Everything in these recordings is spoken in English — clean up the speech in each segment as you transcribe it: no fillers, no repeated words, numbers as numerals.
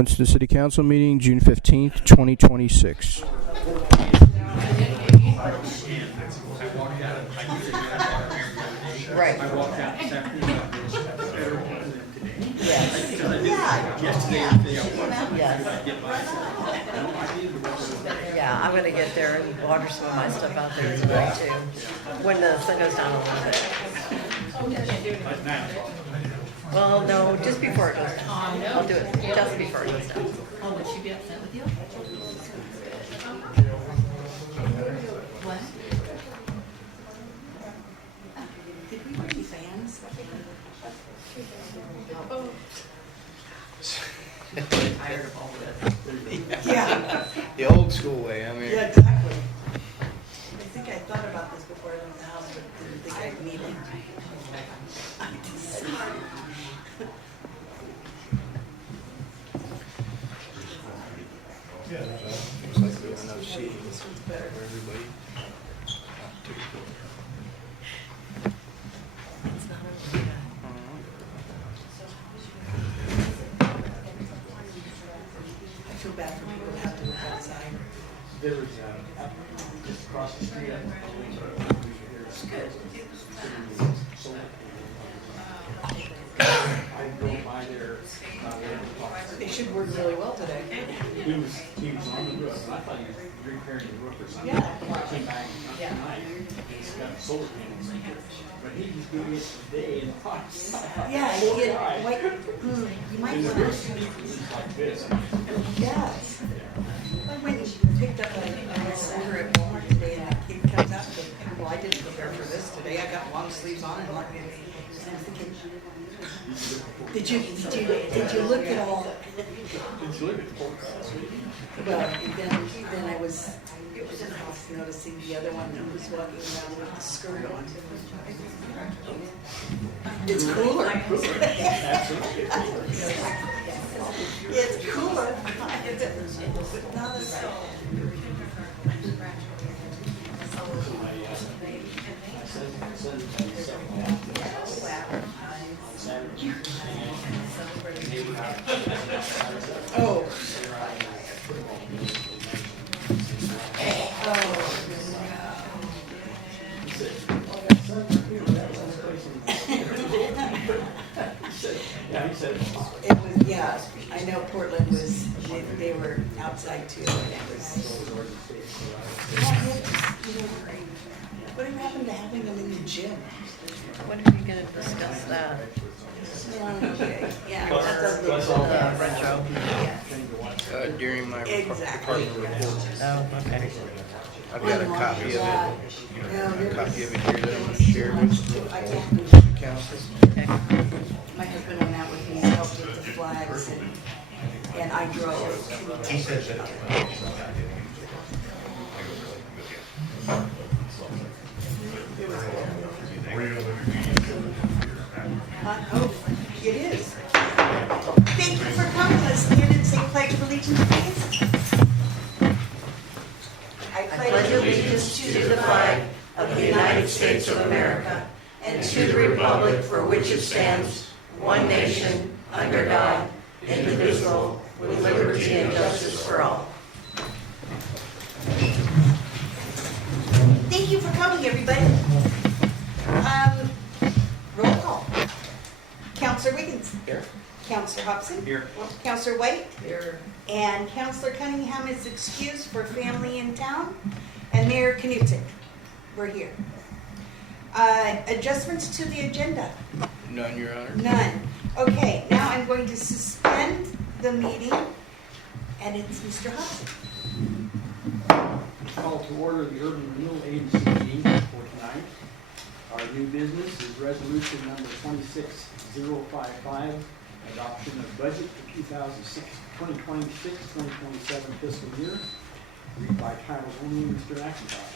Winston City Council meeting, June 15th, 2026. Right. I walked out this afternoon. Yes. Yeah, I'm gonna get there and water some of my stuff out there tonight too. When the sun goes down a little bit. Well, no, just before it goes down. I'll do it just before it goes down. Oh, would she be upset with you? What? Did we bring fans? Tired of all this. Yeah, The old school way, I mean. yeah, exactly. I think I thought about this before I left the house, but didn't think I'd need it. Looks like we have enough seating This one's better. for everybody. It's not over yet. I feel bad for people who have to look outside. There was, just across the street. It's good. I drove by there, They should work really well today. he was on the roof, and I thought he was repairing the roof or something. Yeah. I came back tonight, he's got solar panels, but he just gave me it today in the box. Yeah, you might want to, Like this. yeah. I went and picked up a order at Walmart today and the kid comes out and goes, well, I didn't prepare for this today. I got long sleeves on and I'm thinking, did you look at all? Did you look at the board? Well, then I was off noticing the other one that was walking around with the skirt on. It's cooler. It's cooler. But not as oh. Yeah, he said. It was, yeah, I know Portland was, they were outside too, and it was. What happened to having them in the gym? When are you gonna discuss that? Okay, yeah, that does look. The retro. Yeah. During my Exactly. department report, Oh, okay. I've got a copy of it. A copy of it here that I'm going to share with I the can't, council. Okay. my husband went out with me, helped with the flags, and I drove. He said that. Oh, it is. Thank you for coming. Let's stand and say pledge of allegiance, please. I pledge allegiance to the flag of the United States of America and to the republic for which it stands, one nation, under God, indivisible, with liberty and justice for all. Thank you for coming, everybody. Roll call. Counselor Wiggins. Here. Counselor Hobson. Here. Counselor White. Here. And Counselor Cunningham is excused for family in town. And Mayor Knutson. We're here. Adjustments to the agenda? None, Your Honor. None. Okay, now I'm going to suspend the meeting. And it's Mr. Hobson. Call to order the Urban Renewal Agency meeting for tonight. Our new business is resolution number 26055, adoption of budget for 2026-2027 fiscal year. Read by title only, Mr. McIntosh.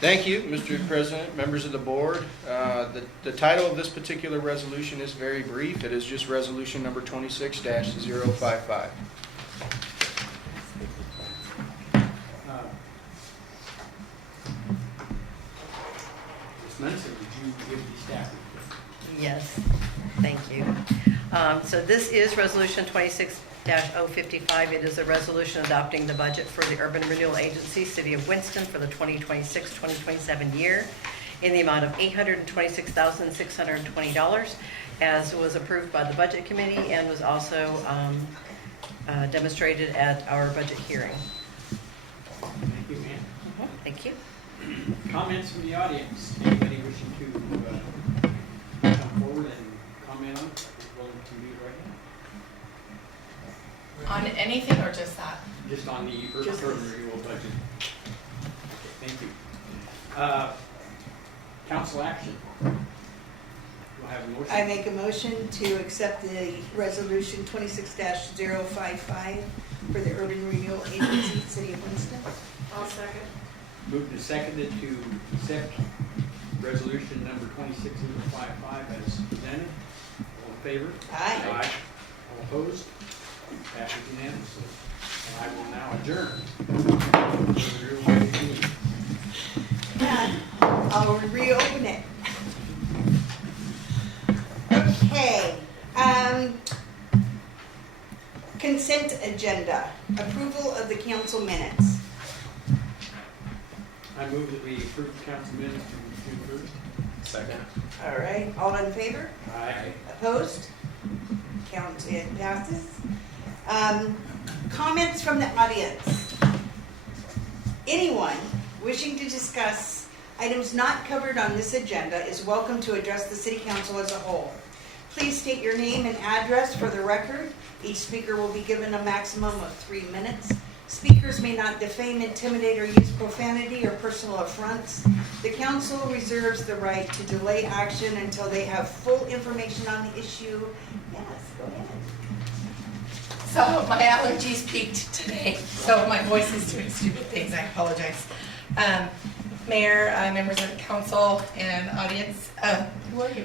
Thank you, Mr. President, members of the board. The title of this particular resolution is very brief. It is just resolution number 26-055. Ms. Munson, would you give the staff report? Yes, thank you. So this is Resolution 2025-055. It is a resolution adopting the budget for the Urban Renewal Agency, City of Winston, for the 2026-2027 year in the amount of $826,620, as was approved by the Budget Committee and was also demonstrated at our budget hearing. Thank you, ma'am. Thank you. Comments from the audience? Anybody wishing to come forward and comment on it? Willing to meet right On anything or just that? now? Just on the Just urban this. renewal budget. Okay, thank you. Council action. We'll have a motion. I make a motion to accept the resolution 26-055 for the Urban Renewal Agency, City of Winston. I'll second. Moved and seconded to accept resolution number 26055 as presented. All in favor? Aye. All opposed? Passes unanimously. And I will now adjourn. And I'll reopen it. Okay. Consent agenda. Approval of the council minutes. I move that we approve the council minutes from June 1st. Second. All right. All in favor? Aye. Opposed? Count it passes. Comments from the audience. Anyone wishing to discuss items not covered on this agenda is welcome to address the city council as a whole. Please state your name and address for the record. Each speaker will be given a maximum of 3 minutes. Speakers may not defame, intimidate, or use profanity or personal affronts. The council reserves the right to delay action until they have full information on the issue. Yes, go ahead. So my allergies peaked today, so my voice is doing stupid things. I apologize. Mayor, members of the council, and audience. Who are you?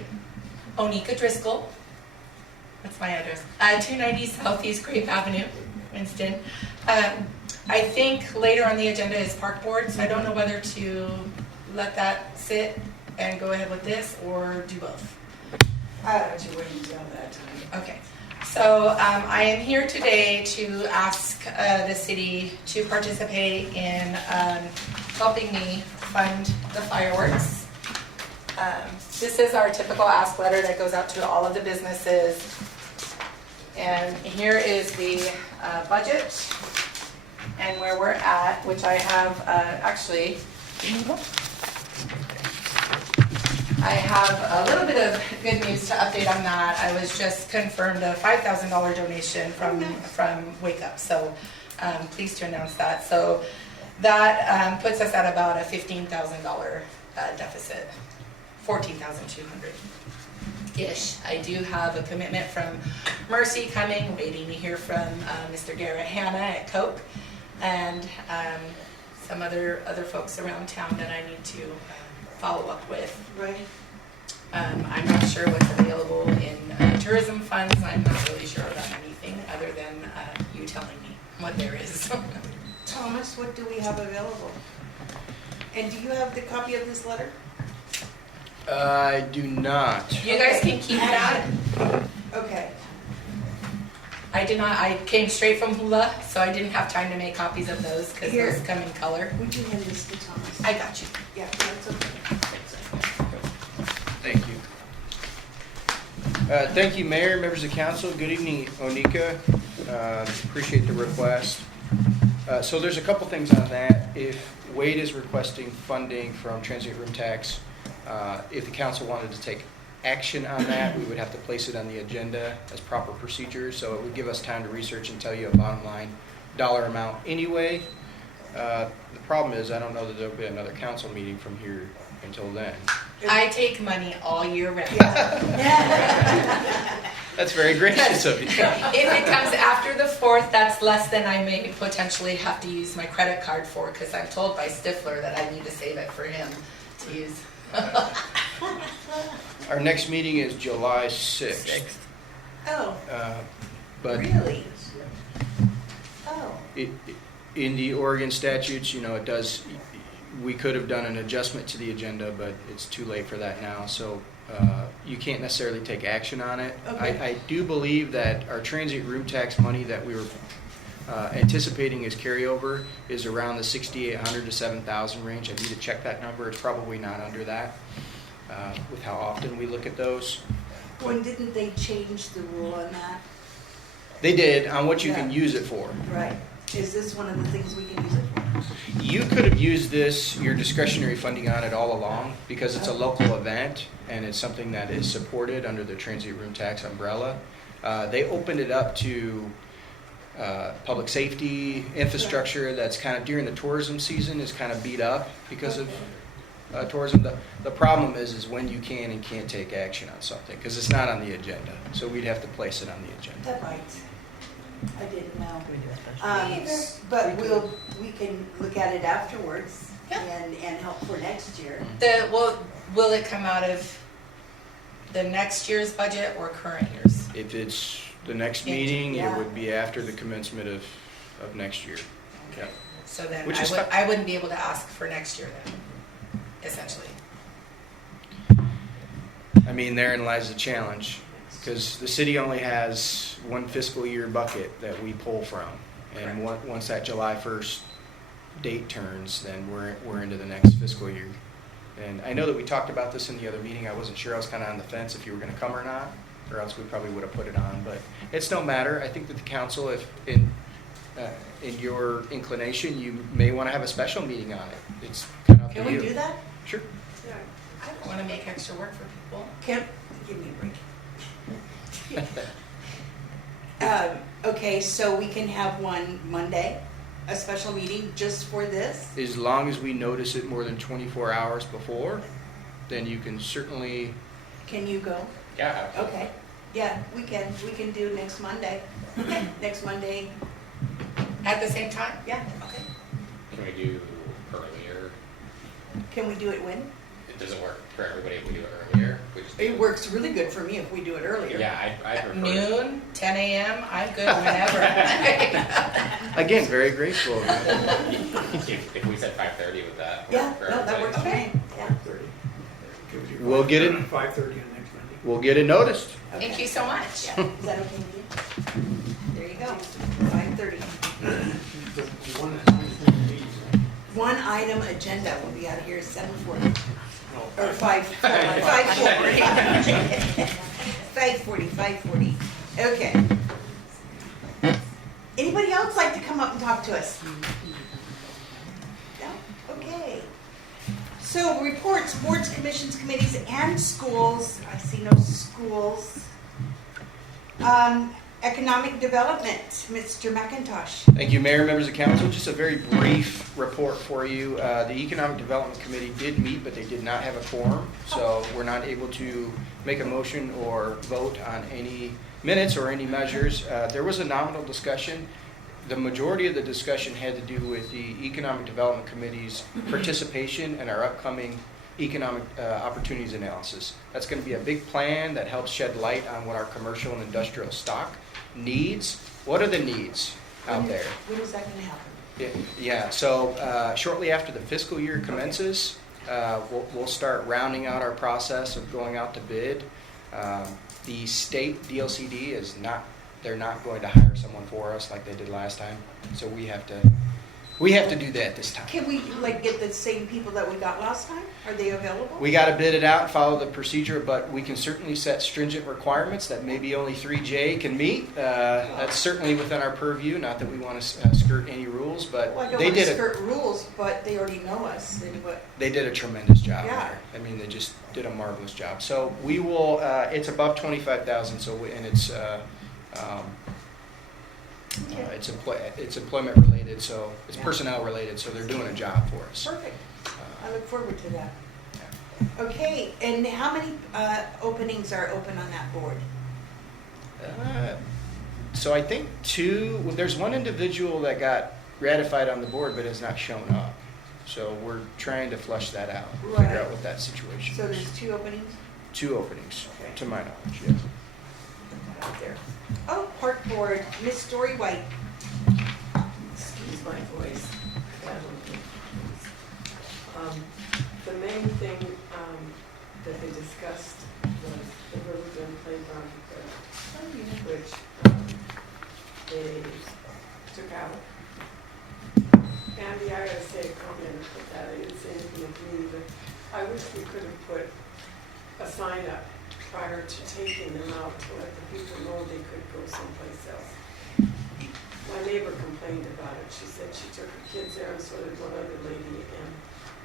Onika Driscoll. That's my address. 290 Southeast Grape Avenue, Winston. I think later on the agenda is park board, so I don't know whether to let that sit and go ahead with this or do both. I'll let you wait until that time. Okay. So I am here today to ask the city to participate in helping me fund the fireworks. This is our typical ask letter that goes out to all of the businesses. And here is the budget and where we're at, which I have actually, I have a little bit of good news to update on that. I was just confirmed a $5,000 donation from Wake Up, so pleased to announce that. So that puts us at about a $15,000 deficit, $14,200-ish. I do have a commitment from Mercy coming, waiting to hear from Mr. Garrett Hanna at Coke, and some other folks around town that I need to follow up with. Right. I'm not sure what's available in tourism funds. I'm not really sure about anything other than you telling me what there is. Thomas, what do we have available? And do you have the copy of this letter? I do not. You guys can keep that. Okay. I did not. I came straight from Hula, so I didn't have time to make copies of those because Here. those come in color. Would you hand this to Thomas? I got you. Yeah, that's okay. Thank you. Thank you, Mayor, members of council. Good evening, Onika. Appreciate the request. So there's a couple things on that. If Wade is requesting funding from transient room tax, if the council wanted to take action on that, we would have to place it on the agenda as proper procedure. So it would give us time to research and tell you a bottom line dollar amount anyway. The problem is I don't know that there'll be another council meeting from here until then. I take money all year round. That's very gracious of you. If it comes after the 4th, that's less than I may potentially have to use my credit card for, because I'm told by Stifler that I need to save it for him to use. Our next meeting is July 6th. Oh, But really? Oh. in the Oregon statutes, you know, it does, we could have done an adjustment to the agenda, but it's too late for that now, so you can't necessarily take action on it. Okay. I do believe that our transient room tax money that we were anticipating as carryover is around the 6,800 to 7,000 range. I need to check that number. It's probably not under that with how often we look at those. When didn't they change the rule on that? They did on what you can Yeah. use it for. Right. Is this one of the things we can use it for? You could have used this, your discretionary funding on it all along because it's a local event and it's something that is supported under the transient room tax umbrella. They opened it up to public safety, infrastructure that's kind of during the tourism season is kind of beat up because of tourism. The problem is when you can and can't take action on something because it's not on the agenda. So we'd have to place it on the agenda. That right. I didn't know. Can we do a special meeting? But we can look at it afterwards Yeah. and help for next year. Will it come out of the next year's budget or current year's? If it's the next Yeah. meeting, it Yeah. would be after the commencement of next year. Yeah. So then Which is I wouldn't be able to ask for next year then, essentially. I mean, therein lies the challenge, because the city only has one fiscal year bucket that we pull from. And once that July 1st date turns, then we're into the next fiscal year. And I know that we talked about this in the other meeting. I wasn't sure. I was kind of on the fence if you were going to come or not, or else we probably would have put it on. But it's no matter. I think that the council, if in your inclination, you may want to have a special meeting on it. It's kind of up to Can we you. do that? Sure. I don't want to make extra work for people. Give me a break. Okay, so we can have one Monday, a special meeting just for this? As long as we notice it more than 24 hours before, then you can certainly, Can you go? Yeah, absolutely. Okay, yeah, we can do next Monday. Next Monday, At the same time? yeah, okay. Can we do earlier? Can we do it when? It doesn't work for everybody if we do it earlier. We just It works really good for me if we do it earlier. Yeah, I prefer. Noon, 10 a.m., I'm good whenever. again, very graceful of you. If we said 5:30 with that. Yeah, work for no, that everybody? works for me, yeah. 5:30. We'll get it. 5:30 on next Monday. We'll get it noticed. Thank you so much. Yeah, is that okay with you? There you go, 5:30. One item agenda, we'll be out of here at 7:40. Or 5:40. 5:40. Okay. Anybody else like to come up and talk to us? No? Okay. So reports, boards, commissions, committees, and schools. I see no schools. Economic development, Mr. McIntosh. Thank you, Mayor, members of council. Just a very brief report for you. The Economic Development Committee did meet, but they did not have a quorum, so we're not able to make a motion or vote on any minutes or any measures. There was a nominal discussion. The majority of the discussion had to do with the Economic Development Committee's participation in our upcoming economic opportunities analysis. That's going to be a big plan that helps shed light on what our commercial and industrial stock needs. What are the needs out there? When is that going to happen? Yeah, so shortly after the fiscal year commences, we'll start rounding out our process of going out to bid. The state DLCD is not, they're not going to hire someone for us like they did last time. So we have to do that this time. Can we get the same people that we got last time? Are they available? We got to bid it out and follow the procedure, but we can certainly set stringent requirements that maybe only 3J can meet. That's certainly within our purview, not that we want to skirt any rules, but Well, I don't they want to did skirt rules, but they already know us. They did a tremendous job Yeah. there. I mean, they just did a marvelous job. So we will, it's above 25,000, so, and it's employment related, so it's Yeah. personnel related, so they're doing a job for us. Perfect. I look forward to that. Yeah. Okay, and how many openings are open on that board? So I think there's one individual that got ratified on the board but has not shown up. So we're trying to flush that out, figure Right. out what that situation So is. there's 2 openings 2 openings, Okay. to my knowledge, yes. out there. Oh, park board, Miss Story White. Excuse my voice. The main thing that they discussed was the Riverbend Playground equipment, which they took out. And the ISA commented that I didn't say anything of me, but I wish we could have put a sign up prior to taking them out to let the people know they could go someplace else. My neighbor complained about it. She said she took her kids there and so did one other lady, and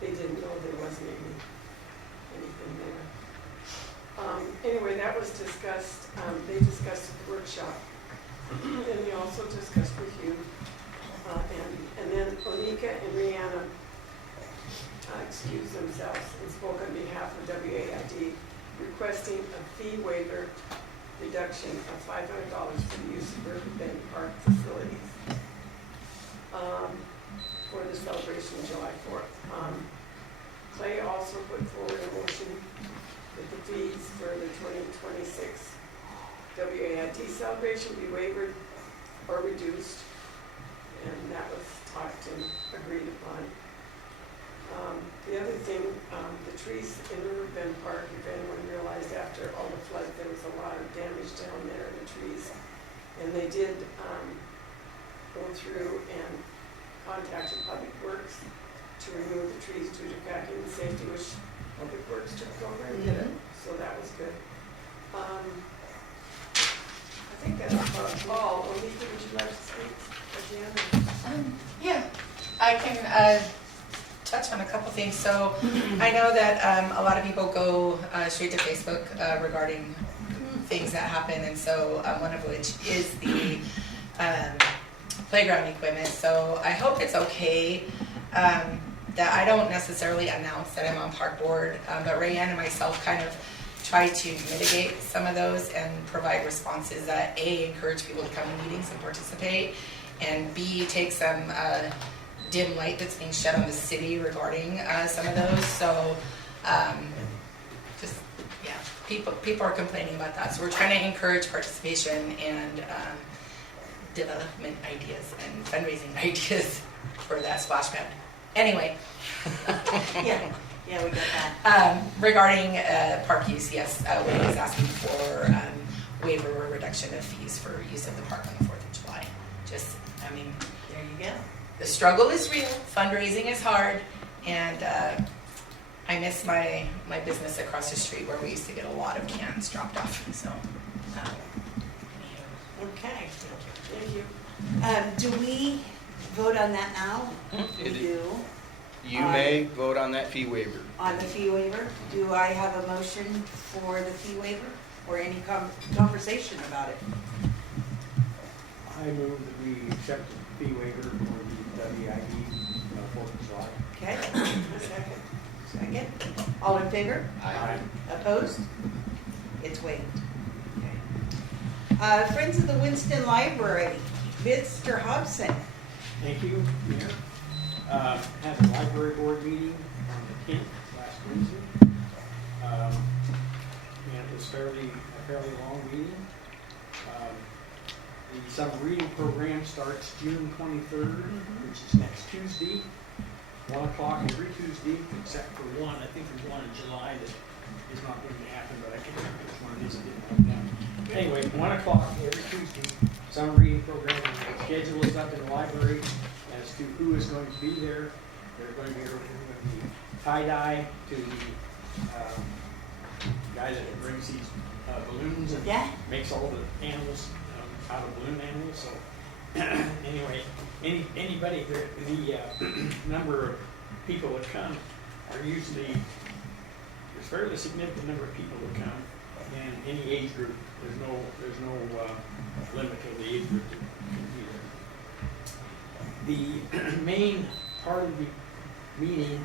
they didn't know there wasn't anything there. Anyway, that was discussed. They discussed at the workshop, and they also discussed with you. And then Onika and Rihanna excused themselves and spoke on behalf of WAID, requesting a fee waiver reduction of $500 for the use of Riverbend Park facilities for the celebration of July 4th. Clay also put forward a motion that the fees for the 2026 WAID celebration be waived or reduced, and that was talked and agreed upon. The other thing, the trees in Riverbend Park, if anyone realized after all the flood, there was a lot of damage down there in the trees. And they did go through and contacted Public Works to remove the trees due to cracking and safety, which Public Works took over and did it. So that was good. I think that's about all. Onika, would you like to speak again? Yeah, I can touch on a couple things. So I know that a lot of people go straight to Facebook regarding things that happen, and so one of which is the playground equipment. So I hope it's okay that I don't necessarily announce that I'm on park board, but Rayanne and myself kind of try to mitigate some of those and provide responses that A, encourage people to come to meetings and participate, and B, take some dim light that's being shed on the city regarding some of those. So just, yeah, people are complaining about that. So we're trying to encourage participation and development ideas and fundraising ideas for that splash pad. Anyway. Yeah, we got that. Regarding park use, yes, Wayne is asking for waiver or reduction of fees for use of the park on the 4th of July. Just, I mean, There you go. the struggle is real, fundraising is hard, and I miss my business across the street where we used to get a lot of cans dropped off. So, Okay. thank you. Do we vote on that now? We It- do. You may vote on that fee waiver. On the fee waiver, do I have a motion for the fee waiver or any conversation about it? I move that we accept the fee waiver for the WID 4th of July. Okay, second. All in favor? Aye. Opposed? It's waived. Okay. Friends of the Winston Library, Mr. Hobson. Thank you, Mayor. Had a library board meeting on the 10th, last Wednesday. And it was a fairly long meeting. The summer reading program starts June 23rd, which is next Tuesday, 1 o'clock every Tuesday, except for one. I think there's one in July that is not going to happen, but I can't remember which one it is. It didn't write down. Anyway, 1 o'clock every Tuesday, summer reading program. The schedule is up in the library as to who is going to be there. They're going to be tie-dye to the guy that brings these balloons and Yeah. makes all the animals out of balloon animals. So anyway, anybody, the number of people that come are usually, there's a fairly significant number of people that come, and any age group. There's no limit to the age group that can be there. The main part of the meeting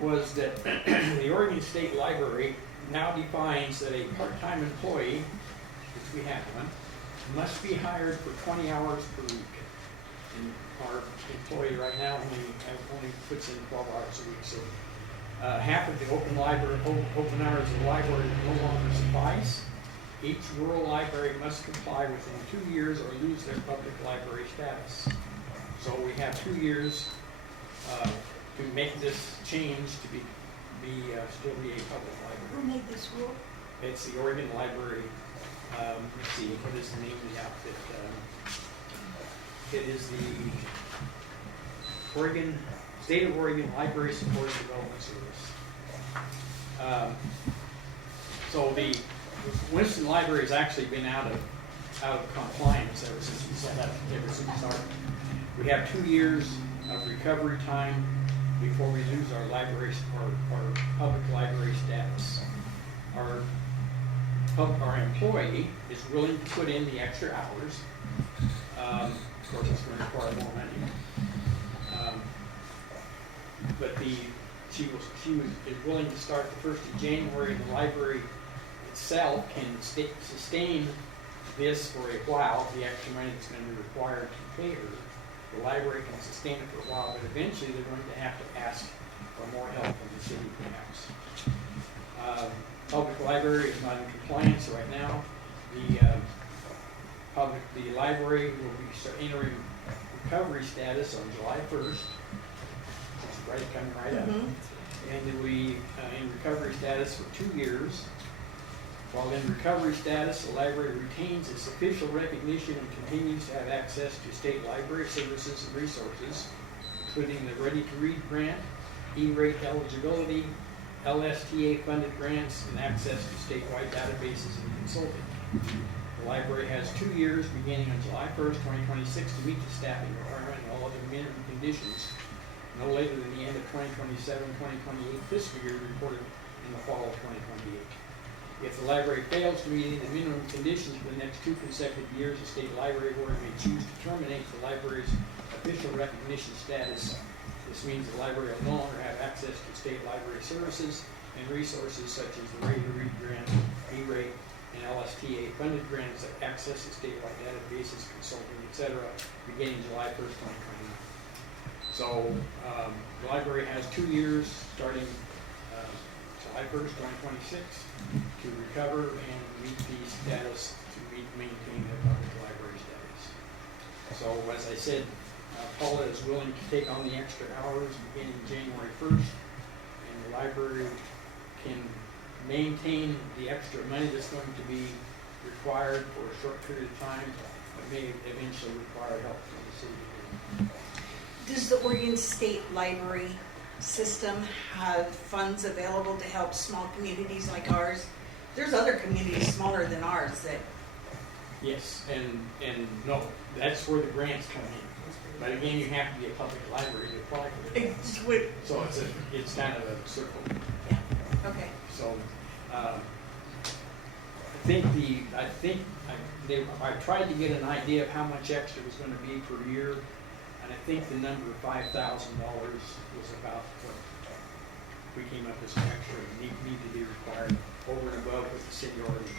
was that the Oregon State Library now defines that a part-time employee, which we have one, must be hired for 20 hours per week. And our employee right now only puts in 12 hours a week. So half of the open hours of the library no longer suffice. Each rural library must comply within 2 years or lose their public library status. So we have 2 years to to make this change to still be a public Who library. made this rule? It's the Oregon Library, let's see, what is the name of the outfit? It is the State of Oregon Library Support and Development Service. So the Winston Library has actually been out of compliance ever since we set up, ever since we started. We have 2 years of recovery time before we lose our library, our public library status. Our employee is willing to put in the extra hours. Of course, it's going to require more money. But she is willing to start the 1st of January. The library itself can sustain this for a while, the extra money that's going to be required to pay her. The library can sustain it for a while, but eventually they're going to have to ask for more help from the city perhaps. Public library is not in compliance right now. The library will be entering recovery status on July 1st. It's coming right up. And we in recovery status for 2 years. While in recovery status, the library retains its official recognition and continues to have access to state library services and resources, including the Ready to Read grant, E-rate eligibility, LSTA funded grants, and access to statewide databases and consulting. The library has 2 years beginning on July 1st, 2026 to meet the staffing requirement and all other minimum conditions no later than the end of 2027-2028 fiscal year reported in the fall of 2028. If the library fails to meet any of the minimum conditions for the next 2 consecutive years, the state library board may choose to terminate the library's official recognition status. This means the library will no longer have access to state library services and resources such as the Ready to Read grant, E-rate, and LSTA funded grants that access to statewide databases, consulting, etc., beginning July 1st, 2029. So the library has 2 years starting July 1st, 2026 to recover and meet the status, to maintain their public library status. So as I said, Paula is willing to take on the extra hours beginning January 1st, and the library can maintain the extra money that's going to be required for a short period of time, but may eventually require help from the city. Does the Oregon State Library system have funds available to help small communities like ours? There's other communities smaller than ours that. Yes, and no, that's where the grants come in. But again, you have to be a public library to apply for the grants. So it's kind of a circle. Yeah. Okay. So I tried to get an idea of how much extra was going to be per year, and I think the number of $5,000 was about what we came up with some extra need to be required over and above what the city already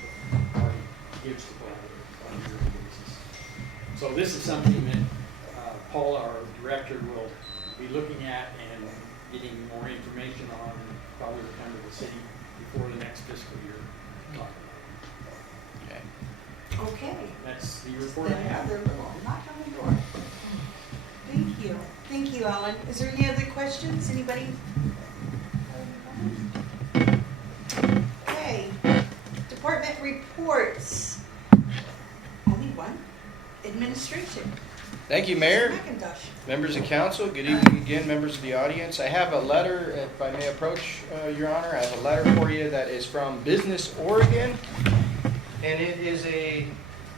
gives to the library on a yearly basis. So this is something that Paula, our director, will be looking at and getting more information on, and probably will come to the city before the next fiscal year. Talk about it. Okay. Okay. That's the report I have. Another little knock on the door. Thank you. Thank you, Alan. Is there any other questions? Anybody? Okay. Department reports. Only one. Administration. Thank you, Mayor. McIntosh. Members of council, good evening again, members of the audience. I have a letter, if I may approach, Your Honor. I have a letter for you that is from Business Oregon, and it is a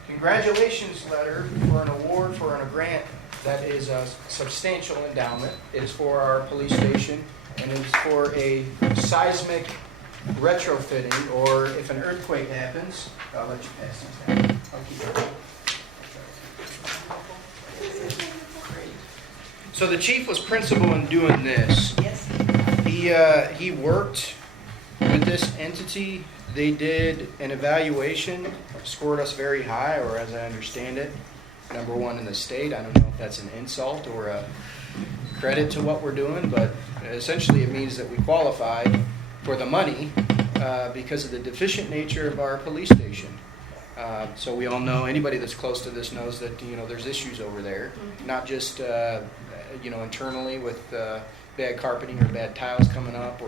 congratulations letter for an award for a grant that is a substantial endowment. It is for our police station, and it is for a seismic retrofitting, or if an earthquake happens, I'll let you pass these down. I'll keep it. So the chief was principal in doing this. Yes. He worked with this entity. They did an evaluation, scored us very high, or as I understand it, #1 in the state. I don't know if that's an insult or a credit to what we're doing, but essentially it means that we qualified for the money because of the deficient nature of our police station. So we all know, anybody that's close to this knows that, there's issues over there, not just, internally with bad carpeting or bad tiles coming up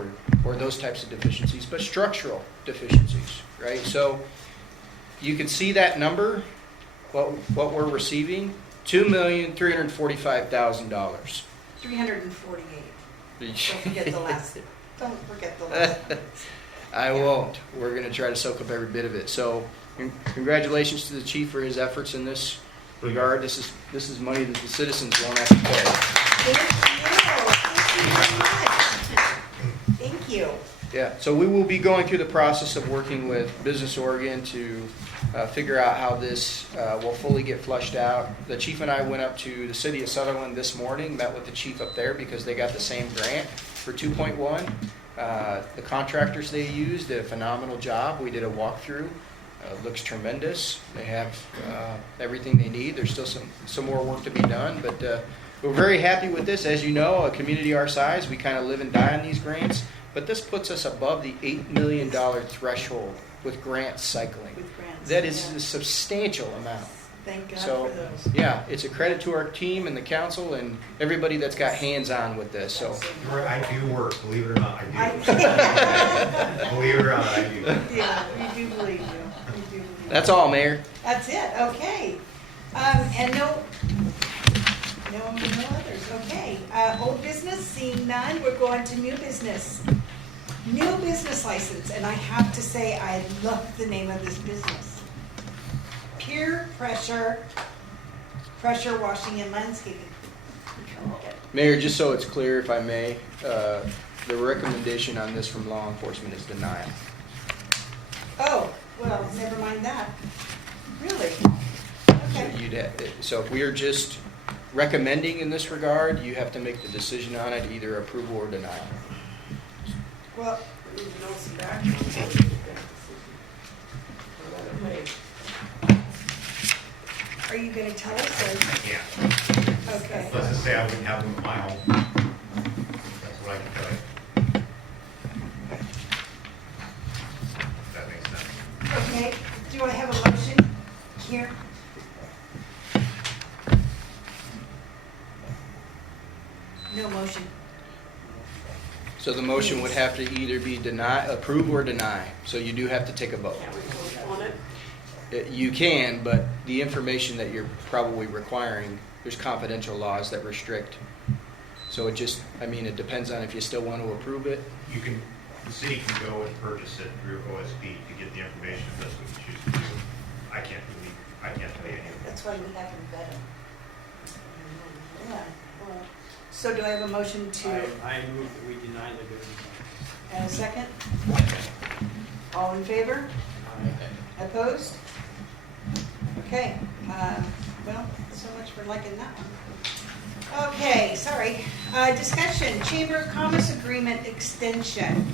or those types of deficiencies, but structural deficiencies, right? So you can see that number, what we're receiving, $2,345,000. 348. Don't forget the last. Don't forget the last. I won't. We're going to try to soak up every bit of it. So, congratulations to the chief for his efforts in this regard. This is money that the citizens won't have to pay. Thank you. Yeah. So we will be going through the process of working with Business Oregon to figure out how this will fully get flushed out. The chief and I went up to the city of Sutherland this morning, met with the chief up there because they got the same grant for 2.1. The contractors they used did a phenomenal job. We did a walkthrough. Looks tremendous. They have everything they need. There's still some more work to be done, but we're very happy with this. As you know, a community our size, we kind of live and die on these grants, but this puts us above the $8 million threshold with grants cycling. With grants, That is yeah. a substantial amount. Thank God So, for those. yeah, it's a credit to our team and the council and everybody that's got hands-on with this. So, I do work, believe it or not, I do. I Believe it or not, I do. Yeah, we do believe you. We do believe you. that's all, Mayor. That's it, okay. And no others, okay. Old business, seeing none, we're going to new business. New business license, and I have to say, I love the name of this business. Peer pressure washing and landscaping. Mayor, just so it's clear, if I may, the recommendation on this from law enforcement is denial. Oh, well, never mind that. Really? Okay. So if we are just recommending in this regard, you have to make the decision on it, either approval or denial. Well, We need to know some background. So we can make that decision. Or let it play. are you gonna tell us or? Yeah. Okay. Let's just say I wouldn't have them at my home. That's what I can tell you. If that makes sense. Okay, do I have a motion here? No motion. So the motion would have to either be approve or deny. So you do have to take a vote. Can't we postpone it? You can, but the information that you're probably requiring, there's confidential laws that restrict. So it depends on if you still want to approve it. The city can go and purchase it through OSP to get the information if that's what you choose to do. I can't pay any of it. That's why we have them vetted. Yeah, well, so do I have a motion to, I move that we deny the business. and a second? All in favor? Opposed? Okay, well, so much for liking that one. Okay, sorry. Discussion, Chamber of Commerce Agreement Extension.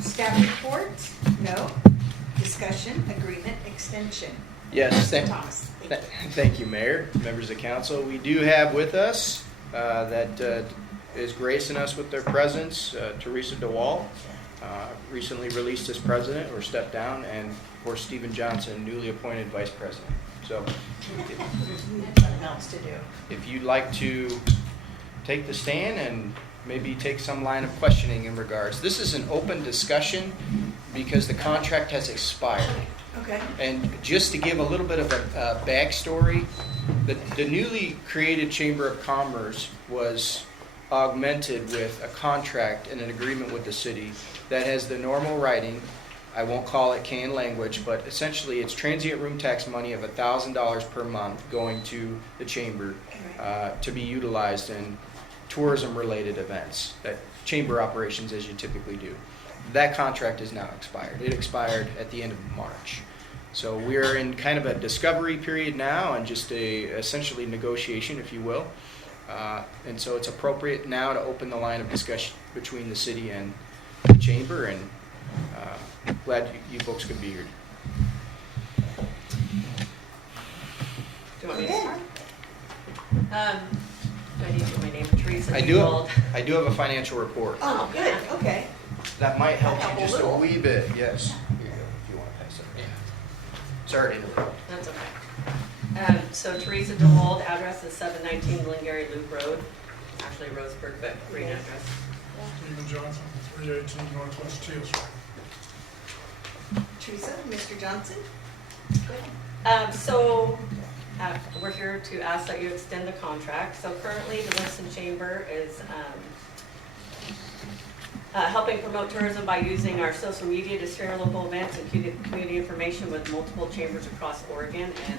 Staff report? No. Discussion, agreement, extension. Yes, Thomas, thank you. thank you, Mayor, members of council. We do have with us that is gracing us with their presence, Teresa DeWalt, recently released as president or stepped down, and of course Stephen Johnson, newly appointed vice president. So Nothing else to do. if you'd like to take the stand and maybe take some line of questioning in regards. This is an open discussion because the contract has expired. Okay. And just to give a little bit of a backstory, the newly created Chamber of Commerce was augmented with a contract and an agreement with the city that has the normal writing. I won't call it canned language, but essentially it's transient room tax money of $1,000 per month going to the chamber to be utilized in tourism-related events, that chamber operations as you typically do. That contract is now expired. It expired at the end of March. So we're in kind of a discovery period now and just essentially negotiation, if you will. And so it's appropriate now to open the line of discussion between the city and the chamber, and glad you folks could be here. Do you want me to Okay. start? Do I need to put my name, Teresa I DeWalt? do have a financial report. Oh, good, okay. That might help Help a you just a little. wee bit, yes. Here you go, if you want to pass it. Sorry to interrupt. That's okay. So Teresa DeWald, address is 719 Glengarry Loop Road, actually Roseburg, but green address. Stephen Johnson, 318 Northwest Teal Street. Teresa, Mr. Johnson? We're here to ask that you extend the contract. So currently, the Winston Chamber is helping promote tourism by using our social media to share local events and community information with multiple chambers across Oregon and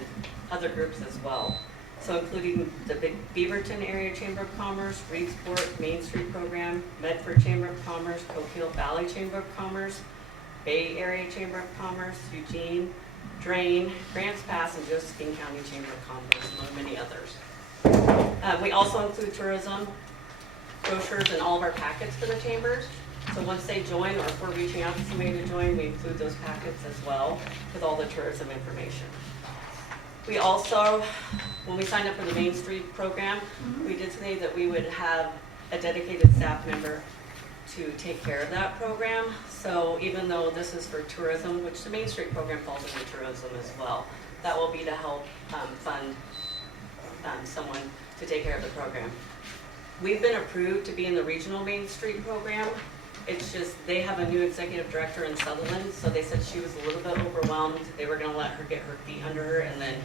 other groups as well. So including the Big Beaverton Area Chamber of Commerce, Reedsport Main Street Program, Medford Chamber of Commerce, Coke Hill Valley Chamber of Commerce, Bay Area Chamber of Commerce, Eugene, Drain, Grants Pass, and Josephine County Chamber of Commerce, among many others. We also include tourism brochures in all of our packets for the chambers. So once they join, or if we're reaching out to somebody to join, we include those packets as well with all the tourism information. We also, when we signed up for the Main Street program, we did say that we would have a dedicated staff member to take care of that program. So even though this is for tourism, which the Main Street program falls into tourism as well, that will be to help fund someone to take care of the program. We've been approved to be in the regional Main Street program. It's just, they have a new executive director in Sutherland, so they said she was a little bit overwhelmed. They were gonna let her get her feet under her, and then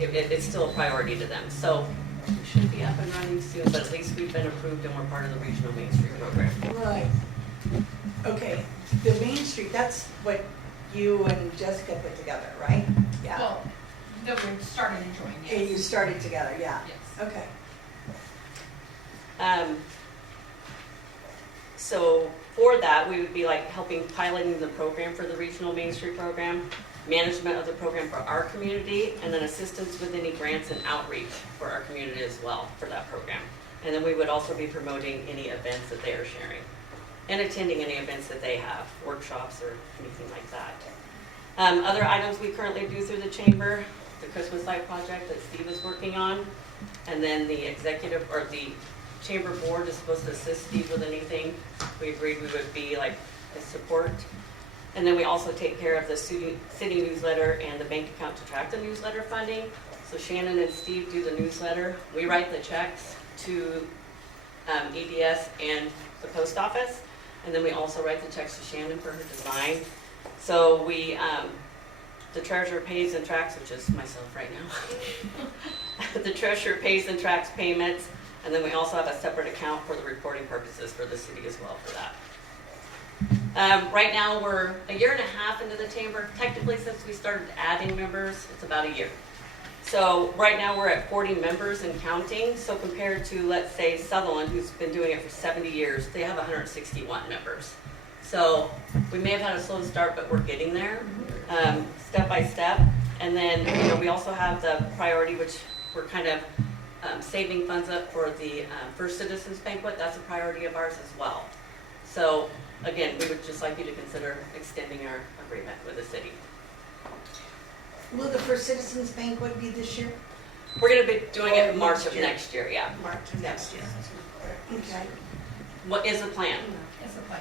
it's still a priority to them. So we should be up and running soon, but at least we've been approved and we're part of the regional Main Street program. Right. Okay, the Main Street, that's what you and Jessica put together, right? Yeah. Well, that we started enjoying, And you yes. started together, yeah. Yes. Okay. So for that, we would be like helping piloting the program for the regional Main Street program, management of the program for our community, and then assistance with any grants and outreach for our community as well for that program. And then we would also be promoting any events that they are sharing and attending any events that they have, workshops or anything like that. Other items we currently do through the chamber, the Christmas light project that Steve is working on, and then the executive or the chamber board is supposed to assist Steve with anything. We agreed we would be like a support. And then we also take care of the city newsletter and the bank account to track the newsletter funding. So Shannon and Steve do the newsletter. We write the checks to EDS and the post office. And then we also write the checks to Shannon for her design. So we, the treasurer pays and tracks, which is myself right now. The treasurer pays and tracks payments. And then we also have a separate account for the reporting purposes for the city as well for that. Right now, we're a year and a half into the chamber. Technically, since we started adding members, it's about a year. So right now, we're at 40 members and counting. So compared to, let's say, Sutherland, who's been doing it for 70 years, they have 161 members. So we may have had a slow start, but we're getting there step by step. And then, we also have the priority, which we're kind of saving funds up for the First Citizens Banquet. That's a priority of ours as well. So again, we would just like you to consider extending our agreement with the city. Will the First Citizens Banquet be this year? We're going to be doing it in March Next of year. next year, yeah. March of next year. Okay. What is the plan? It's a plan.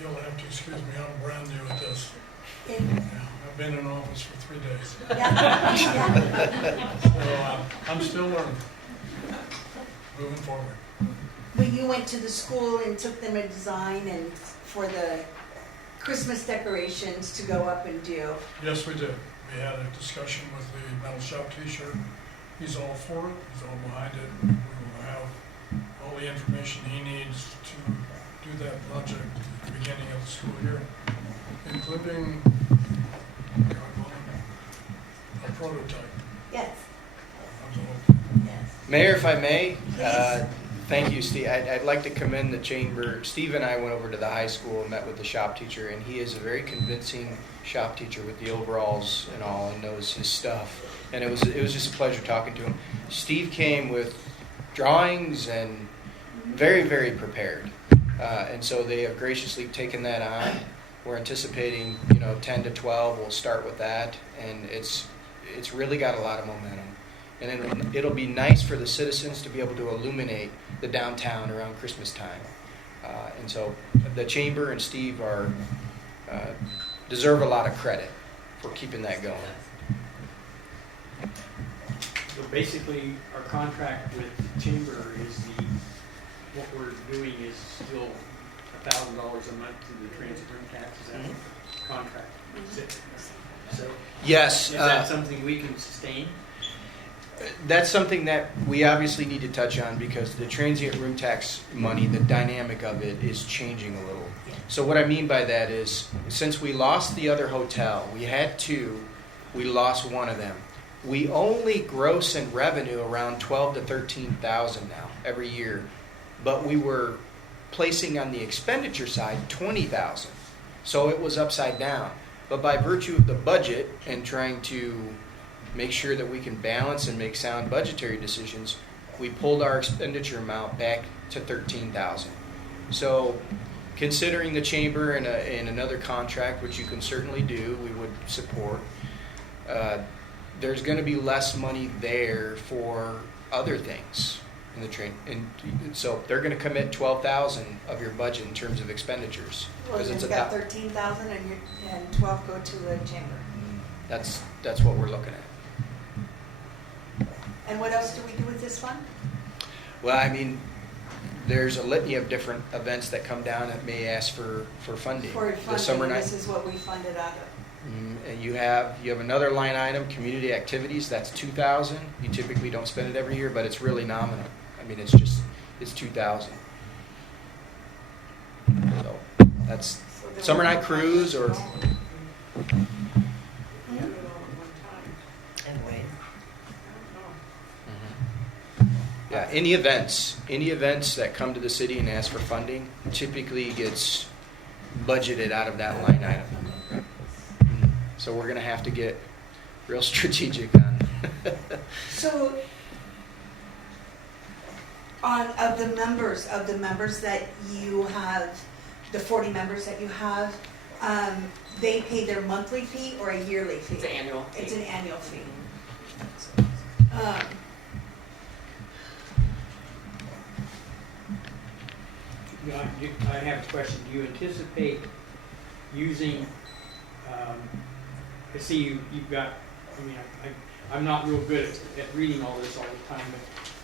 You'll have to excuse me, I'm brand new at this. And- Yeah, I've been in office for 3 days. Yeah, yeah. So I'm still learning, moving forward. When you went to the school and took them a design and for the Christmas decorations to go up and do. Yes, we did. We had a discussion with the metal shop t-shirt. He's all for it, he's all behind it. We will have all the information he needs to do that project at the beginning of the school year, including a prototype Yes, of the whole. yes. Mayor, if I may, Please. thank you, Steve. I'd like to commend the chamber. Steve and I went over to the high school and met with the shop teacher, and he is a very convincing shop teacher with the overalls and all, and knows his stuff. And it was just a pleasure talking to him. Steve came with drawings and very, very prepared. And so they have graciously taken that on. We're anticipating, 10 to 12. We'll start with that, and it's really got a lot of momentum. And then it'll be nice for the citizens to be able to illuminate the downtown around Christmas time. And so the chamber and Steve are deserve a lot of credit for keeping that going. So basically, our contract with the chamber is what we're doing is still $1,000 a month through the transit room tax, is that the contract? Is it? So, Yes. is that something we can sustain? That's something that we obviously need to touch on because the transient room tax money, the dynamic of it is changing a little. So what I mean by that is, since we lost the other hotel, we had two, we lost one of them. We only gross in revenue around 12 to 13,000 now every year, but we were placing on the expenditure side 20,000. So it was upside down. But by virtue of the budget and trying to make sure that we can balance and make sound budgetary decisions, we pulled our expenditure amount back to 13,000. So considering the chamber in another contract, which you can certainly do, we would support, there's going to be less money there for other things in the train. And so they're going to commit 12,000 of your budget in terms of expenditures. Well, Because you've it's a got 13,000 and 12 go to the chamber. That's what we're looking at. And what else do we do with this fund? Well, I mean, there's a litany of different events that come down that may ask for funding. For The summer funding, night. this is what we funded out of. And you have another line item, community activities. That's 2,000. You typically don't spend it every year, but it's really nominal. I mean, it's 2,000. So that's So there summer was night no cruise or. We had it all at one time. And wait. I don't know. Yeah, any events that come to the city and ask for funding typically gets budgeted out of that line item. So we're going to have to get real strategic on. So, of the members that you have, the 40 members that you have, they pay their monthly fee or a yearly fee? It's an annual fee. It's an annual fee. I have a question. Do you anticipate using, I see you've got, I mean, I'm not real good at reading all this all the time,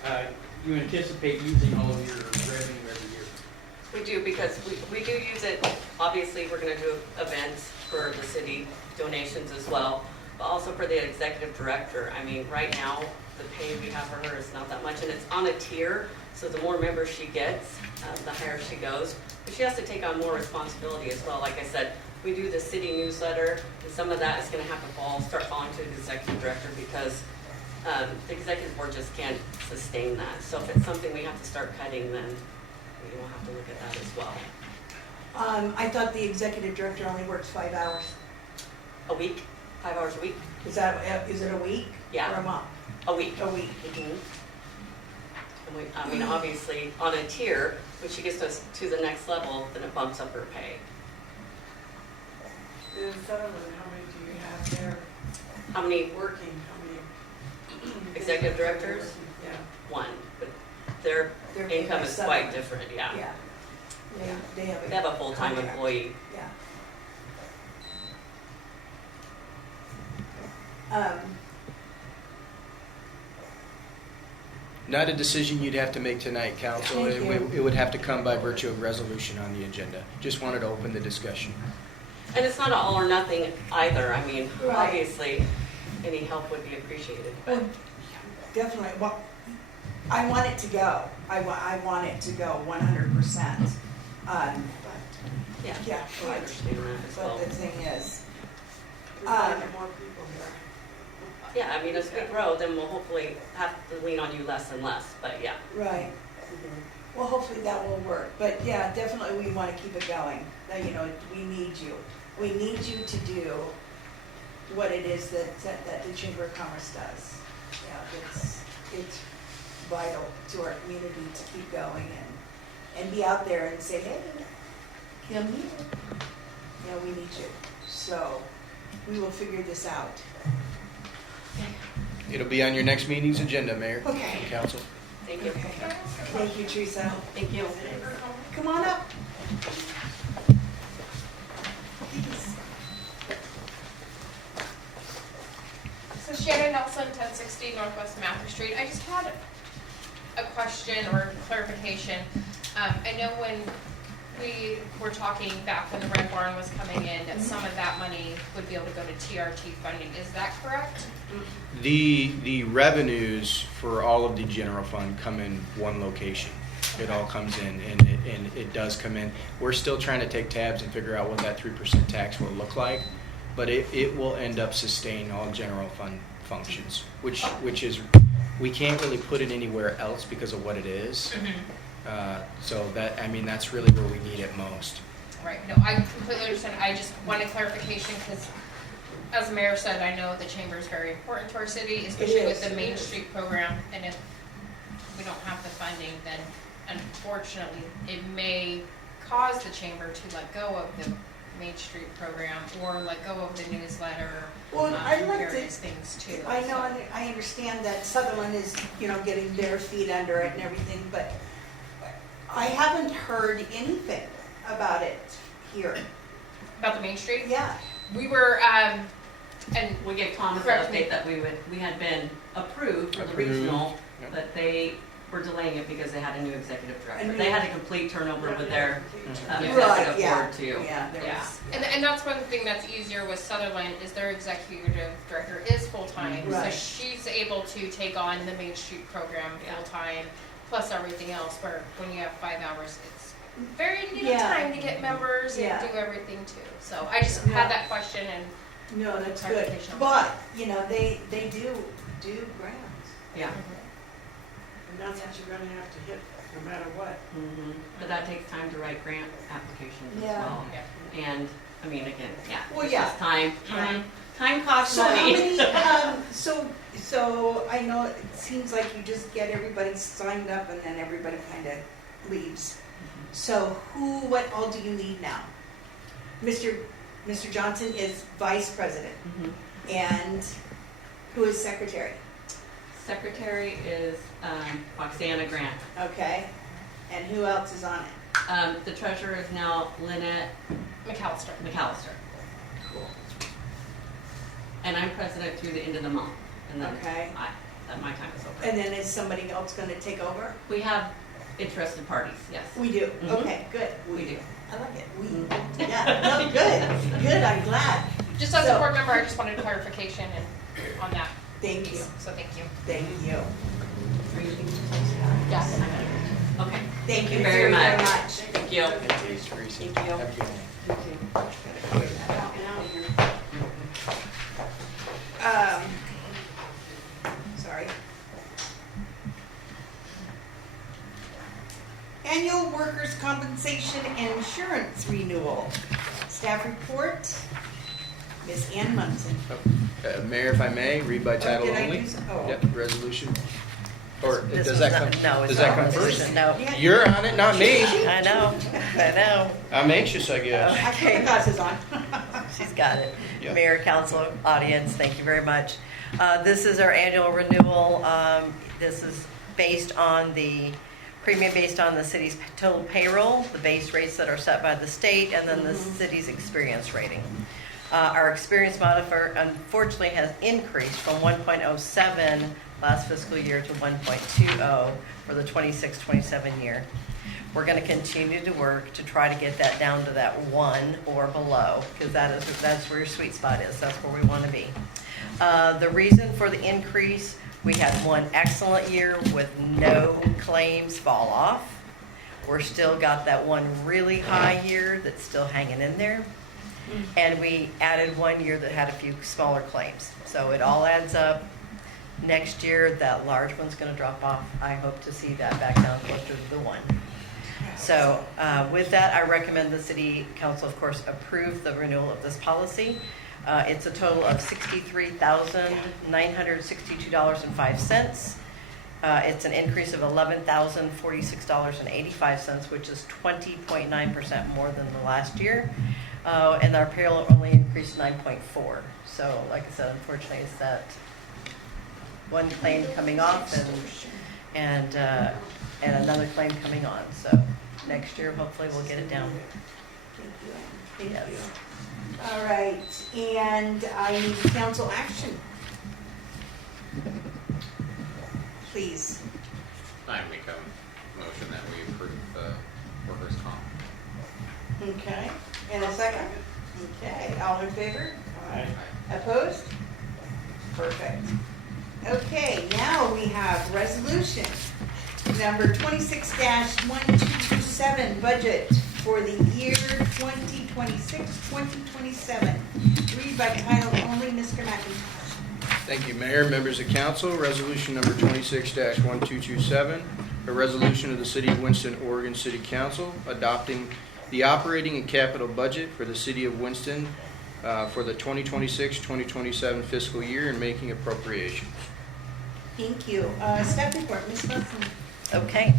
but you anticipate using all of your revenue every year? We do, because we do use it, obviously, we're gonna do events for the city, donations as well, but also for the executive director. I mean, right now, the pay we have for her is not that much, and it's on a tier, so the more members she gets, the higher she goes. But she has to take on more responsibility as well. Like I said, we do the city newsletter, and some of that is gonna have to start falling to the executive director because the executive board just can't sustain that. So if it's something we have to start cutting, then we will have to look at that as well. I thought the executive director only works 5 hours. A week, 5 hours a week, Is it a week? Yeah. Or a month? a week. A week. Mhm. And we, I mean, obviously, on a tier, when she gets to the next level, then it bumps up her pay. In Sutherland, how many do you have there How many? working? How many? Executive directors? Yeah. One, but their They're paid income by is Sutherland. quite different, yeah. Yeah. Yeah. They have They have a full-time contract. employee. Yeah. Not a decision you'd have to make tonight, council. Thank you. It would have to come by virtue of resolution on the agenda. Just wanted to open the discussion. And it's not an all or nothing either. I mean, Right. obviously, any help would be appreciated. But Well, definitely. Well, I want it to go. I want it to go 100%. yeah, Yeah. I understand that as well. But the thing is, We're trying to get more people here. Yeah, I mean, as we grow, then we'll hopefully have to lean on you less and less, but yeah. right. Well, hopefully that will work. But yeah, definitely we want to keep it going. That, you know, we need you. We need you to do what it is that the Chamber of Commerce does. Yeah, it's vital to our community to keep going and be out there and say, hey, come here. Yeah, we need you. So we will figure this out. It'll be on your next meeting's agenda, Mayor Okay. and council. Thank you. Okay. Thank you, Teresa. Thank you. Come on up. Please. Shannon Nelson, 1060 Northwest Mather Street. I just had a question or clarification. I know when we were talking back when the Red Barn was coming in, that some of that money would be able to go to TRT funding. Is that correct? The revenues for all of the general fund come in one location. It all comes in, and it does come in. We're still trying to take tabs and figure out what that 3% tax will look like, but it will end up sustaining all general fund functions, which is, we can't really put it anywhere else because of what it is. So that, I mean, that's really where we need it most. Right. No, I completely understand. I just wanted clarification because, as the mayor said, I know the chamber is very important to our city, especially with the Main Street program. And if we don't have the funding, then unfortunately, it may cause the chamber to let go of the Main Street program or let go of the newsletter. Well, I'd like various things too. I know, So- and I understand that Sutherland is, getting their feet under it and everything, but I haven't heard anything about it here. About the Main Street? Yeah. We were, and We gave Thomas an Correct me. update that we had been approved for the Approved, regional, yep. but they were delaying it because they had a new executive A director. new- They had a complete turnover with their Right, executive yeah. board too. Yeah, there yeah, was. and that's one thing that's easier with Sutherland is their executive director is full-time. So Right. she's able to take on the Main Street program Yeah. full-time, plus everything else, where when you have 5 hours, it's very little Yeah. time to get members and Yeah. do everything too. So I just Yeah. had that question and No, that's good. Clarification. But, they do grants. Yeah. And that's what you're gonna have to hit, no matter what. But that takes time to write grant applications as Yeah. well. And, I mean, again, yeah. Well, it's yeah. just time costs So how money. many, so I know it seems like you just get everybody signed up and then everybody kind of leaves. So what all do you need now? Mr. Johnson is vice president, and who is secretary? Secretary is Roxana Grant. Okay, and who else is on it? The treasurer is now Lynette McAllister. McAllister. Cool. And I'm president through the end of the month. And then Okay. my time is over. And then is somebody else going to take over? We have interested parties, yes. We do. Mhm. Okay, good. We do. I like it. We. Yeah. No, good. Good. I'm glad. Just as So- a board member, I just wanted clarification and on that. Thank you. So thank you. Thank you. Yes. Okay. Thank you very much. much. Thank you. Thanks, Teresa. Thank you. Have a good night. Sorry. Annual workers' compensation and insurance renewal. Staff report, Ms. Ann Munson. Mayor, if I may, read by title Did I only. do so? Oh. Yep, resolution. Or This does was that not- come? No, it's Does not that come a first? resolution, no. Yeah. You're on it, not me. I know. I'm anxious, I guess. I put my glasses on. She's got it. Yeah. Mayor, council, audience, thank you very much. This is our annual renewal. This is based on the premium based on the city's total payroll, the base rates that are set by the state, and then the city's experience rating. Our experience modifier unfortunately has increased from 1.07 last fiscal year to 1.20 for the 26-27 year. We're going to continue to work to try to get that down to that 1 or below, because that's where your sweet spot is. That's where we want to be. The reason for the increase, we had one excellent year with no claims fall off. We're still got that one really high year that's still hanging in there. And we added 1 year that had a few smaller claims. So it all adds up. Next year, that large one's going to drop off. I hope to see that back down closer to the 1. So with that, I recommend the city council, of course, approve the renewal of this policy. It's a total of $63,962.05. It's an increase of $11,046.85, which is 20.9% more than the last year. And our payroll only increased 9.4. So, like I said, unfortunately, it's that one claim coming off and another claim coming on. So next year, hopefully, we'll get it down. Thank you. Yes. All right, and I need council action. Please. I make a motion that we approve the workers' comp. Okay, and a second? Okay, all in favor? Aye. Opposed? Perfect. Okay, now we have resolution number 26-1227, budget for the year 2026, 2027. Read by title only, Mr. McIntosh. Thank you, Mayor, members of council. Resolution number 26-1227, a resolution of the City of Winston, Oregon City Council adopting the operating and capital budget for the City of Winston for the 2026-2027 fiscal year and making appropriations. Thank you. Staff report, Ms. Wilson. Okay.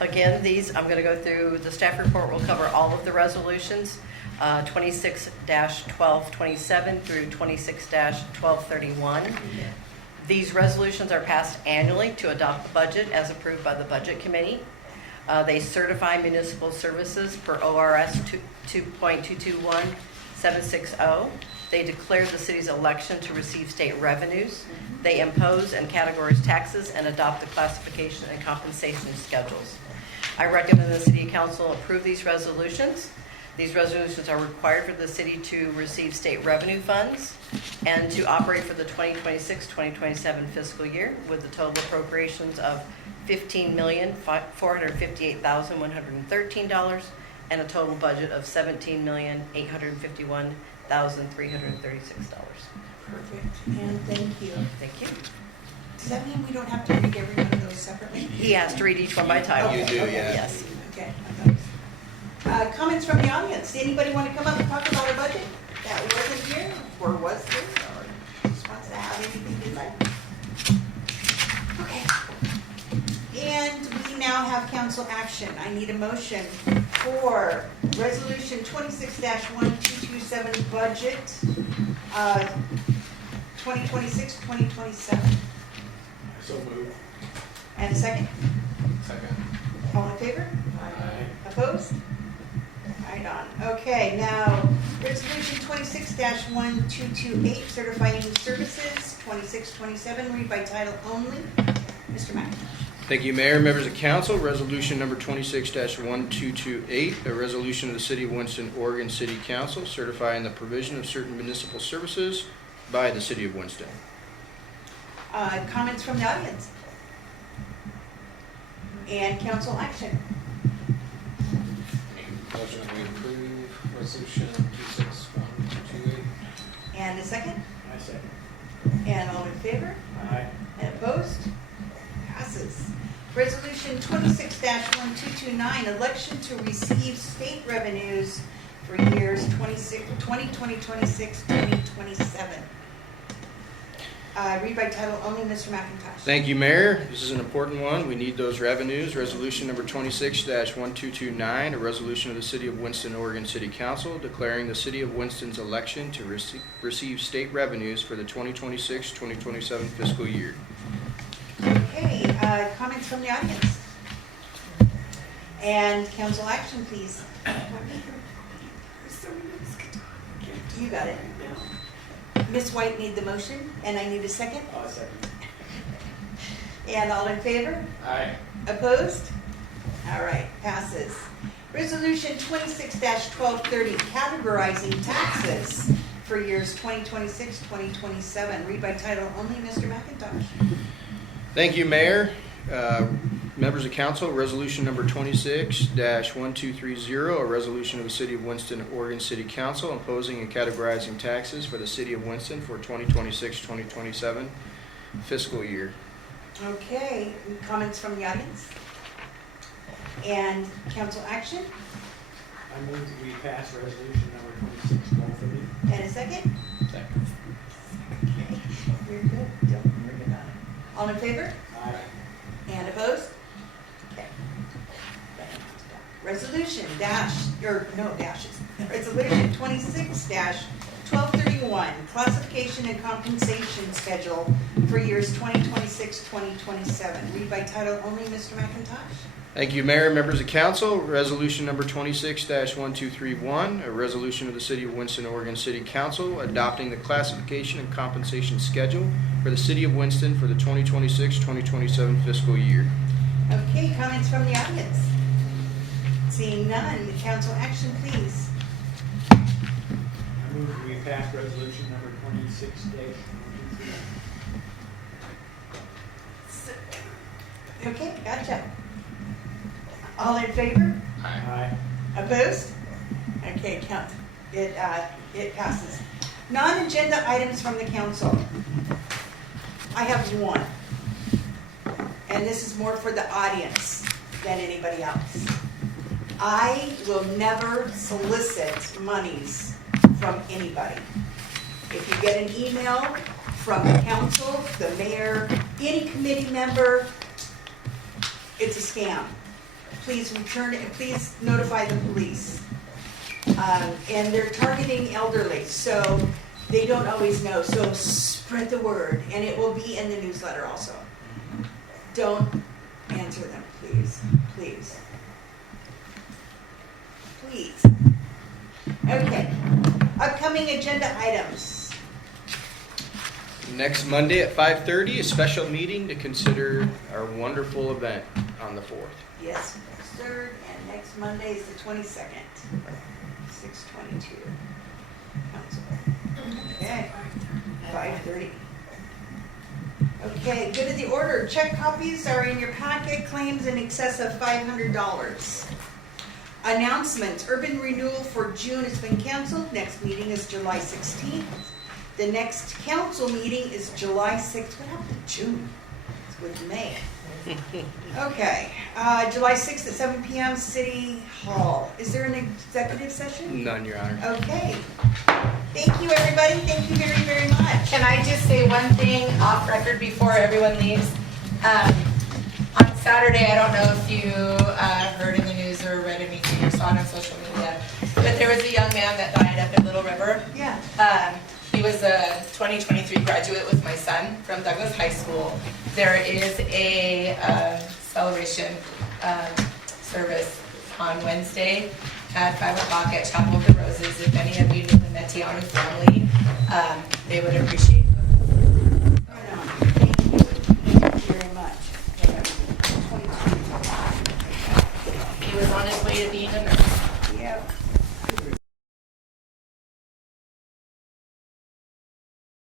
Again, I'm going to go through the staff report. Will cover all of the resolutions, 26-1227 through 26-1231. These resolutions are passed annually to adopt the budget as approved by the Budget Committee. They certify municipal services per ORS 2.221760. They declare the city's election to receive state revenues. They impose and categorize taxes and adopt the classification and compensation schedules. I recommend the City Council approve these resolutions. These resolutions are required for the city to receive state revenue funds and to operate for the 2026-2027 fiscal year with the total appropriations of $15,458,113 and a total budget of $17,851,336. Perfect, and thank you. Thank you. Does that mean we don't have to read every one of those separately? He has to read each one by title. Okay, okay. Yes. Okay. Comments from the audience? Anybody want to come up and talk about our budget that wasn't here or was here or just wants to have anything to say? Okay. And we now have council action. I need a motion for resolution 26-1227 budget, 2026-2027. So moved. And a second? Second. All in favor? Aye. Opposed? Right on. Okay, now, resolution 26-1228, certifying services, 2627, read by title only. Mr. McIntosh. Thank you, Mayor, members of council. Resolution number 26-1228, a resolution of the City of Winston, Oregon City Council certifying the provision of certain municipal services by the City of Winston. Comments from the audience? And council action. Make a motion that we approve resolution 26-1228. And a second? I second. And all in favor? Aye. And opposed? Passes. Resolution 26-1229, election to receive state revenues for years 2026, 2027. Read by title only, Mr. McIntosh. Thank you, Mayor. This is an important one. We need those revenues. Resolution number 26-1229, a resolution of the City of Winston, Oregon City Council declaring the City of Winston's election to receive state revenues for the 2026-2027 fiscal year. Okay, comments from the audience? And council action, please. You got it. Ms. White made the motion, and I need a second. I second. And all in favor? Aye. Opposed? All right, passes. Resolution 26-1230, categorizing taxes for years 2026, 2027. Read by title only, Mr. McIntosh. Thank you, Mayor. Members of council, resolution number 26-1230, a resolution of the City of Winston, Oregon City Council imposing and categorizing taxes for the City of Winston for 2026-2027 fiscal year. Okay, comments from the audience? And council action? I move that we pass resolution number 26-1230. And a second? Second. Okay, you're good. Don't worry about it. All in favor? Aye. And opposed? Okay. Resolution Resolution 26-1231, classification and compensation schedule for years 2026, 2027. Read by title only, Mr. McIntosh. Thank you, Mayor, members of council. Resolution number 26-1231, a resolution of the City of Winston, Oregon City Council adopting the classification and compensation schedule for the City of Winston for the 2026-2027 fiscal year. Okay, comments from the audience? Seeing none, council action, please. I move that we pass resolution number 26-123. Okay, gotcha. All in favor? Aye. Opposed? Okay, it passes. Non-agenda items from the council. I have one. And this is more for the audience than anybody else. I will never solicit monies from anybody. If you get an email from the council, the mayor, any committee member, it's a scam. Please return it, please notify the police. And they're targeting elderly, so they don't always know. So spread the word, and it will be in the newsletter also. Don't answer them, please, please. Please. Okay, upcoming agenda items. Next Monday at 5:30, a special meeting to consider our wonderful event on the 4th. Yes, next third, and next Monday is the 22nd, 6/22. Council. Okay, 5:30. Okay, good of the order. Check copies are in your packet. Claims in excess of $500. Announcements. Urban renewal for June has been canceled. Next meeting is July 16th. The next council meeting is July 6th. What happened to June? It's with May. Okay, July 6th at 7 p.m. City Hall. Is there an executive session? None, Your Honor. Okay. Thank you, everybody. Thank you very, very much. Can I just say one thing off record before everyone leaves? On Saturday, I don't know if you heard in the news or read anything or saw it on social media, but there was a young man that died up in Little River. Yeah. He was a 2023 graduate with my son from Douglas High School. There is a celebration service on Wednesday at 5 o'clock at Chapel of the Roses. If any of you know the Metianu family, they would appreciate it. Right on. Thank you. Thank you very much. He was on his way to being a nurse.